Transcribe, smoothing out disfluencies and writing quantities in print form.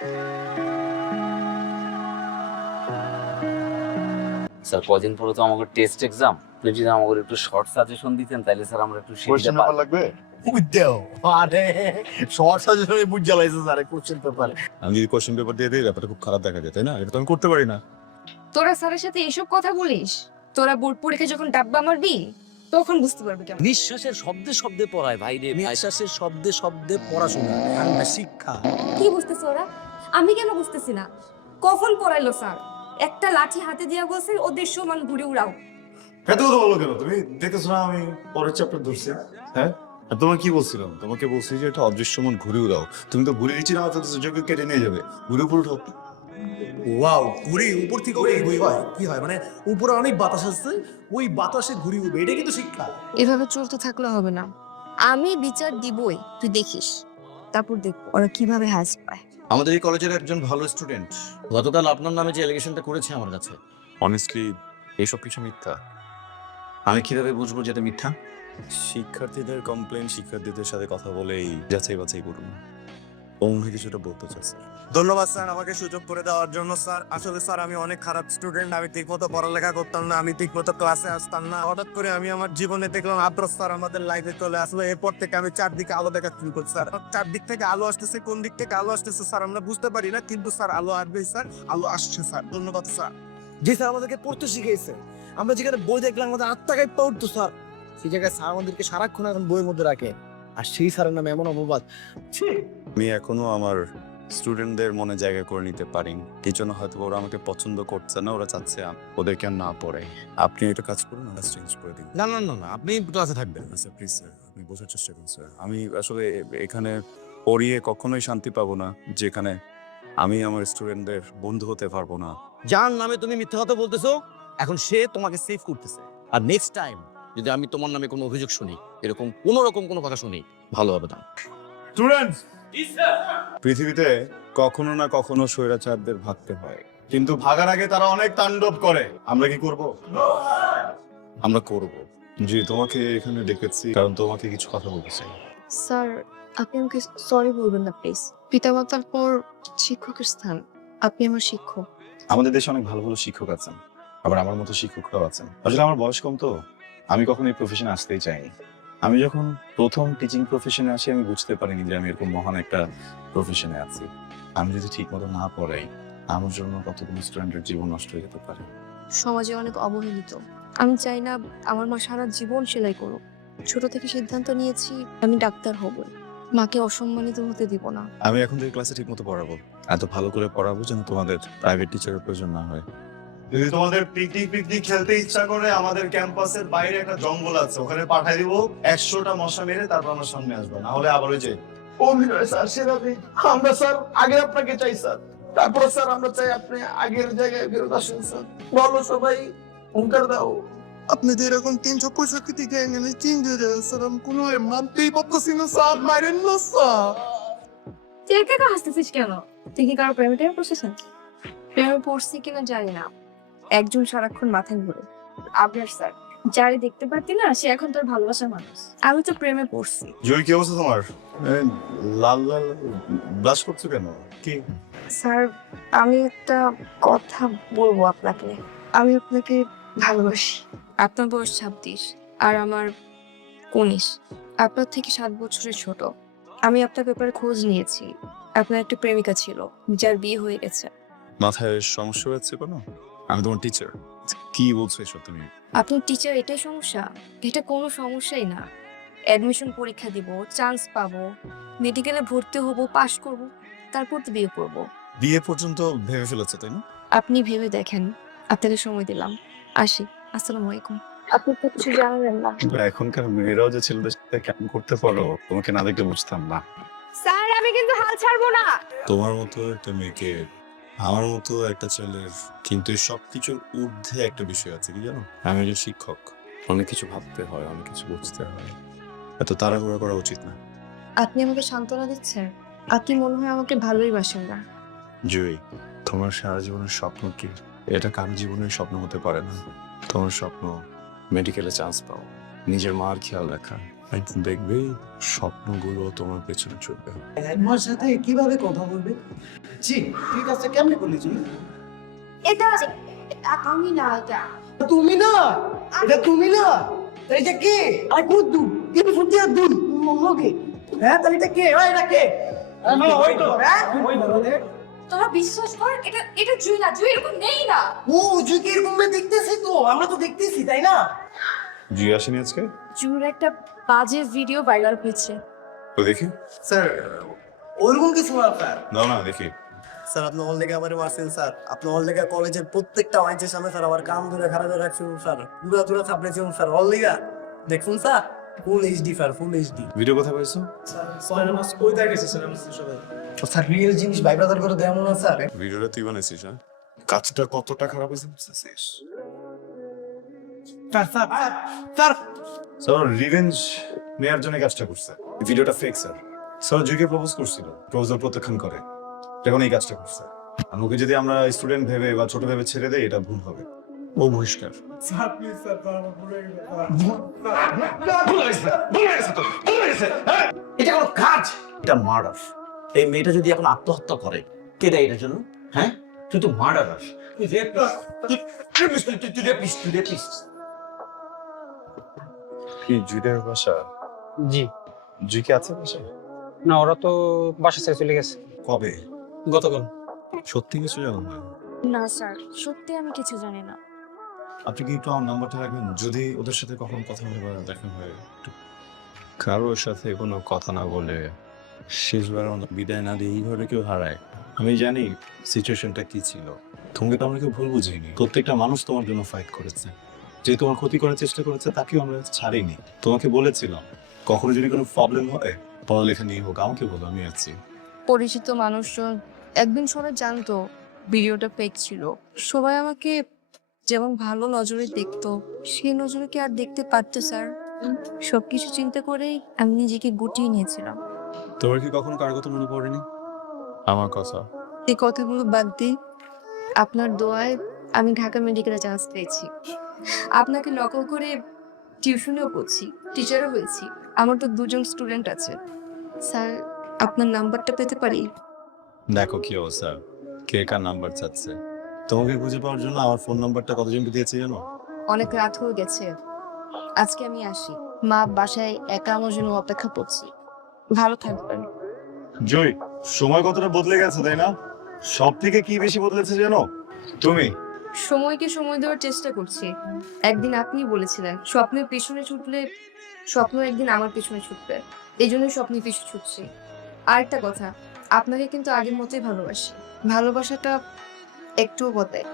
Sir কদিন পরে তো আমাদের টেস্ট এক্সাম, আপনি যদি আমাদের একটু শর্ট সাজেশন দিতেন তাহলে স্যার আমরা একটু কোশ্চেন পেপার লাগবে? বুঝতেও আরে শর্ট সাজেশনে বুঝ জ্বালাইছে স্যার কোশ্চেন পেপার। আমি যদি কোশ্চেন পেপার দিয়ে দিই ব্যাপারটা খুব খারাপ দেখা যায়, তাই না? এটা তো আমি করতে পারি না। তোরা স্যারের সাথে এসব কথা বলিস? তোরা বোর্ড পরীক্ষা যখন ডাব্বা মারবি তখন বুঝতে পারবি কেমন। নিঃশ্বাসের শব্দে শব্দে পড়ায় ভাই রে, নিঃশ্বাসের শব্দে শব্দে পড়াশোনা ঠান্ডা শিক্ষা। কি বুঝতেছে ওরা? আমি কেন বুঝতেছি না? কখন পড়াইলো স্যার? একটা লাঠি হাতে দিয়া বলছে ওদের সমান ঘুরে উড়াও। এত কথা বলো কেন? তুমি দেখতেছো না আমি পরের চ্যাপ্টার ধরছি? হ্যাঁ, আর তোমাকে কি বলছিলাম? তোমাকে বলছি যে এটা অদৃশ্যমান ঘুরে উড়াও। তুমি তো ঘুরে দিচ্ছি না, মাত্র যোগ্য কেটে নিয়ে যাবে। ঘুরে উপরে উঠো। ওয়াও, ঘুড়ি উপর থেকে ওই ঘুড়ি হয় কি হয় মানে উপরে অনেক বাতাস আসছে, ওই বাতাসে ঘুড়ি উঠবে, এটা কিন্তু শিক্ষা। এভাবে চলতে থাকলে হবে না। আমি বিচার দিবই, তুই দেখিস। তারপর দেখ ওরা কিভাবে হ্যাস পায়। আমাদের এই কলেজের একজন ভালো স্টুডেন্ট গতকাল আপনার নামে যে এলিগেশনটা করেছে আমার কাছে, অনেস্টলি এইসব কিছু মিথ্যা। আমি কিভাবে বুঝবো যেটা মিথ্যা? শিক্ষার্থীদের কমপ্লেন শিক্ষার্থীদের সাথে কথা বলেই যাচাই বাছাই করুন। অন্য কিছুটা বলতে চাচ্ছে। ধন্যবাদ স্যার আমাকে সুযোগ করে দেওয়ার জন্য। স্যার আসলে স্যার আমি অনেক খারাপ স্টুডেন্ট, আমি ঠিকমতো পড়ালেখা করতাম না, আমি ঠিকমতো ক্লাসে আসতাম না। হঠাৎ করে আমি আমার জীবনে দেখলাম আদ্রস স্যার আমাদের লাইফে চলে আসলো। এরপর থেকে আমি চারদিকে আলো দেখা শুরু করছি স্যার। চারদিক থেকে আলো আসতেছে, কোন দিক থেকে আলো আসতেছে স্যার আমরা বুঝতে পারি না, কিন্তু স্যার আলো আসবেই স্যার, আলো আসছে স্যার। ধন্যবাদ স্যার। যে স্যার আমাদেরকে পড়তে শিখিয়েছে, আমরা যেখানে বই দেখলাম আমাদের আত্মা কাঁপতে উঠতো স্যার, সেই জায়গায় স্যার আমাদেরকে সারাক্ষণ এখন বইয়ের মধ্যে রাখে। আর সেই স্যারের নামে এমন অপবাদ। আমি এখনো আমার স্টুডেন্টদের মনে জায়গা করে নিতে পারিনি। এই জন্য হয়তো ওরা আমাকে পছন্দ করছে না, ওরা চাচ্ছে ওদেরকে আর না পড়ে। আপনি একটা কাজ করুন, ক্লাস চেঞ্জ করে দিন। না না না না, আপনি ক্লাসে থাকবেন। আচ্ছা প্লিজ স্যার, আপনি বোঝার চেষ্টা করুন স্যার। আমি আসলে এখানে পড়িয়ে কখনোই শান্তি পাবো না যেখানে আমি আমার স্টুডেন্টদের বন্ধু হতে পারবো না। যার নামে তুমি মিথ্যা কথা বলতেছো, এখন সে তোমাকে সেভ করতেছে। আর নেক্সট টাইম যদি আমি তোমার নামে কোনো অভিযোগ শুনি, এরকম কোনো রকম কোনো কথা শুনি, ভালো হবে না। স্টুডেন্টস, পৃথিবীতে কখনো না কখনো স্বৈরাচারদের ভাগতে হয়, কিন্তু ভাগার আগে তারা অনেক তাণ্ডব করে। আমরা কি করব? আমরা করব। জি, তোমাকে এখানে ডেকেছি কারণ তোমাকে কিছু কথা বলতে চাই। স্যার আপনি আমাকে সরি বলবেন না প্লিজ। পিতামাতার পর শিক্ষকের স্থান, আপনি আমার শিক্ষক। আমাদের দেশে অনেক ভালো ভালো শিক্ষক আছেন, আবার আমার মতো শিক্ষকরাও আছেন। আসলে আমার বয়স কম তো, আমি কখনো এই প্রফেশনে আসতেই চাইনি। আমি যখন প্রথম টিচিং প্রফেশনে আসি আমি বুঝতে পারিনি যে আমি এরকম মহান একটা প্রফেশনে আছি। আমি যদি ঠিক মতো না পড়াই আমার জন্য কতগুলো স্টুডেন্টের জীবন নষ্ট হয়ে যেতে পারে। সমাজে অনেক অবহেলিত। আমি চাই না আমার মা সারা জীবন সেলাই করুক। ছোট থেকে সিদ্ধান্ত নিয়েছি আমি ডাক্তার হব, মাকে অসম্মানিত হতে দিব না। আমি এখন থেকে ক্লাসে ঠিক মতো পড়াবো, এত ভালো করে পড়াবো যেন তোমাদের প্রাইভেট টিচারের প্রয়োজন না হয়। যদি তোমাদের পিকনিক খেলতে ইচ্ছা করে আমাদের ক্যাম্পাসের বাইরে একটা জঙ্গল আছে, ওখানে পাঠাই দিব 100টা মশা মেরে, তারপর আমার সামনে আসবে, না হলে আবার ওই যে অভিনয় স্যার সেভাবে আমরা স্যার আগে আপনাকে চাই স্যার, তারপর স্যার আমরা চাই আপনি আগের জায়গায় ফেরত আসেন স্যার। বলো সবাই হুঙ্কার দাও। আপনি তো এরকম 365 গেলে চেঞ্জ হয়ে যাবে স্যার, আমি কোনো মানতেই পারতেছি না স্যার, মাইরেন না স্যার। তুই একা একা হাসতেছিস কেন? তুই কি কারো প্রেমে টেমে পড়ছিস? প্রেমে পড়ছি কিনা জানি না, একজন সারাক্ষণ মাথায় ঘুরে। আবরার স্যার, যারে দেখতে পারতি না সে এখন তোর ভালোবাসার মানুষ। আমি তো প্রেমে পড়ছি। জয়, কি অবস্থা তোমার? লাল লাল ব্লাশ করছো কেন? কি? স্যার আমি একটা কথা বলবো আপনাকে। আমি আপনাকে ভালোবাসি। আপনার বয়স 26 আর আমার 19। আপনার থেকে 7 বছরের ছোট। আমি আপনার ব্যাপারে খোঁজ নিয়েছি। আপনার একটা প্রেমিকা ছিল যার বিয়ে হয়ে গেছে। মাথায় সমস্যা হয়েছে কোনো? আমি তোমার টিচার। কি বলছো এসব তুমি? আপনার টিচার এটাই সমস্যা? এটা কোনো সমস্যাই না। অ্যাডমিশন পরীক্ষা দিব, চান্স পাবো, মেডিকেলে ভর্তি হব, পাশ করব, তারপর তো বিয়ে করব। বিয়ে পর্যন্ত ভেবে ফেলেছো তাই না? আপনি ভেবে দেখেন। আপনাকে সময় দিলাম, আসি। আসসালামু আলাইকুম। আপনি তো কিছু জানালেন না। এখনকার মেয়েরাও যে ছেলেদের সাথে কেমন করতে পারো, তোমাকে না দেখলে বুঝতাম না। স্যার আমি কিন্তু হাল ছাড়বো না। তোমার মতো একটা মেয়েকে আমার মতো একটা ছেলের, কিন্তু এই সবকিছুর ঊর্ধ্বে একটা বিষয় আছে, কি জানো? আমি একজন শিক্ষক, অনেক কিছু ভাবতে হয়, অনেক কিছু বুঝতে হয়। এত তাড়াহুড়া করা উচিত না। আপনি আমাকে সান্ত্বনা দিচ্ছেন? আপনি মনে হয় আমাকে ভালোই বাসেন না। জয়ী, তোমার সারা জীবনের স্বপ্ন কি? এটা কারো জীবনের স্বপ্ন হতে পারে না। তোমার স্বপ্ন মেডিকেলে চান্স পাও, নিজের মার খেয়াল রাখা, একদিন দেখবে স্বপ্নগুলো তোমার পেছনে ছুটবে। তোমার সাথে কিভাবে কথা বলবে? জি ঠিক আছে, কেমনে করলি তুমি? এটা আমি না, এটা তুমি না, এটা তুমি না, এটা কে? আরে কুদ্দু তুমি ফুটি আর দুন মগে, হ্যাঁ তাহলে এটা কে? ওই এটা কে? না ওই তো, হ্যাঁ ওই বলে। তোরা বিশ্বাস কর, এটা এটা জুই না, জুই এরকম নেই না। ও জুই কি এরকম দেখতেছি তো, আমরা তো দেখতেছি তাই না? জি আসেনি আজকে? জুইর একটা বাজে ভিডিও ভাইরাল হয়েছে। তো দেখি। স্যার ওরকম কিছু না স্যার। দাও না দেখি। স্যার আপনি হল থেকে আমার মারছেন স্যার, আপনি হল থেকে কলেজের প্রত্যেকটা ওয়াইচের সামনে স্যার আমার কাম ধরে খারাপ রাখছেন স্যার, দূরা দূরা চাপড়েছেন স্যার হল লিগা। দেখুন sir full HD sir, full HD. Video কোথায় পাইছো? স্যার রিয়েল জিনিস ভাই ব্রাদার করে দেয় মনে স্যার। ভিডিওটা তুই বানাইছিস? হ্যাঁ, কাজটা কতটা খারাপ হয়েছে বুঝতেছিস? Sir sir sir sir revenge নেয়ার জন্য কাজটা করছে। এই ভিডিওটা ফেক স্যার। স্যার জুকে প্রপোজ করছিল, প্রপোজাল প্রত্যাখ্যান করে যখন এই কাজটা করছে। আর ওকে যদি আমরা স্টুডেন্ট ভেবে বা ছোট ভেবে ছেড়ে দেই, এটা ভুল হবে। ও বহিষ্কার। স্যার প্লিজ স্যার আমার ভুলে গেছে। এটা কোনো কাজ, এটা মার্ডার। এই মেয়েটা যদি এখন আত্মহত্যা করে, কে দেয় এটার জন্য? হ্যাঁ, তুই তো মার্ডারার। কি জুইটার বাসা? জি জুই কি আছে বাসা? না, ওরা তো বাসা ছেড়ে চলে গেছে কবে? গতকাল। সত্যি কিছু জানো না? না স্যার, সত্যি আমি কিছু জানি না। আপনি কি একটু আমার নাম্বারটা রাখবেন? যদি ওদের সাথে কখনো কথা হয় বা দেখা হয়, একটু কারোর সাথে কোনো কথা না বলে শেষবার বিদায় না দিয়ে এইভাবে কেউ হারায়। আমি জানি সিচুয়েশনটা কি ছিল। তোমাকে তো আমরা কেউ ভুল বুঝিনি। প্রত্যেকটা মানুষ তোমার জন্য ফাইট করেছে, যে তোমার ক্ষতি করার চেষ্টা করেছে তাকেও আমরা ছাড়িনি। তোমাকে বলেছিলাম কখনো যদি কোনো প্রবলেম হয় পড়ালেখা নিয়ে হোক, আমাকে বলো, আমি আছি। পরিচিত মানুষজন একদিন সবাই জানতো ভিডিওটা ফেক ছিল। সবাই আমাকে যেমন ভালো নজরে দেখতো, সেই নজরে কি আর দেখতে পারতো স্যার? সবকিছু চিন্তা করেই আমি নিজেকে গুটিয়ে নিয়েছিলাম। তোমার কি কখনো কার কথা মনে পড়েনি? আমার কথা। এই কথাগুলো বাদ দিই, আপনার দোয়ায় আমি ঢাকা মেডিকেলে চান্স পেয়েছি। আপনাকে নকল করে টিউশনেও পড়ছি, টিচারও হয়েছি। আমার তো 2জন স্টুডেন্ট আছে। স্যার আপনার নাম্বারটা পেতে পারি? দেখো কি অবস্থা, কে কার নাম্বার চাচ্ছে। তোমাকে খুঁজে পাওয়ার জন্য আমার ফোন নাম্বারটা কতজনকে দিয়েছে জানো? অনেক রাত হয়ে গেছে, আজকে আমি আসি। মা বাসায় একা আমার জন্য অপেক্ষা করছি। ভালো থাকবেন। জয়, সময় কতটা বদলে গেছে তাই না? সব থেকে কি বেশি বদলেছে জানো? তুমি। সময়কে সময় দেওয়ার চেষ্টা করছি। একদিন আপনি বলেছিলেন স্বপ্নের পেছনে ছুটলে স্বপ্ন একদিন আমার পেছনে ছুটবে, এই জন্যই স্বপ্নের পিছু ছুটছি। আরেকটা কথা, আপনাকে কিন্তু আগের মতোই ভালোবাসি। ভালোবাসাটা একটুও বদলায়।